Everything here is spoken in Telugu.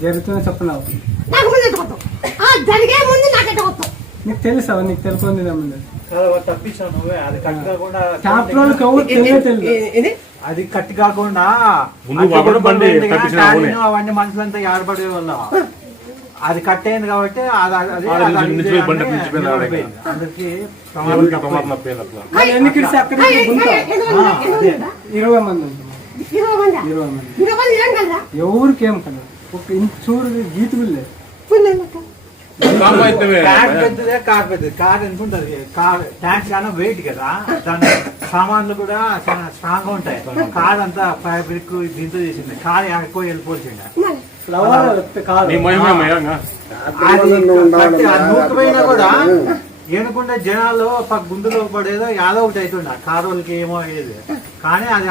జరుగుతుంది చెప్పలేవు నీకు తెలుసా నీకు తెలుసుకుంది అది కట్టి కాకుండా అవన్నీ మనుషులంతా ఏర్పడే వల్ల అది కట్ అయింది కాబట్టి అందరికి 20 మంది ఎవరికేం కదా ఒక చూడు గీత లేదు కార్ పెద్దది కార్ ఎంత ఉంటుంది కార్ ట్యాంక్స్ కానీ వెయిట్ కదా దాని సామాన్లు కూడా చాలా స్ట్రాంగ్ గా ఉంటాయి కార్ అంతా ఫ్యాబ్రిక్ దీంతో చేసింది కార్ ఎక్కువ వెళ్ళిపోయింది నూకపోయినా కూడా ఏనుకుండా జనాలు గుందులో పడేదో యాదో ఒకటి అవుతుండే కార్ వాళ్ళకి ఏమో అయ్యేది కానీ అది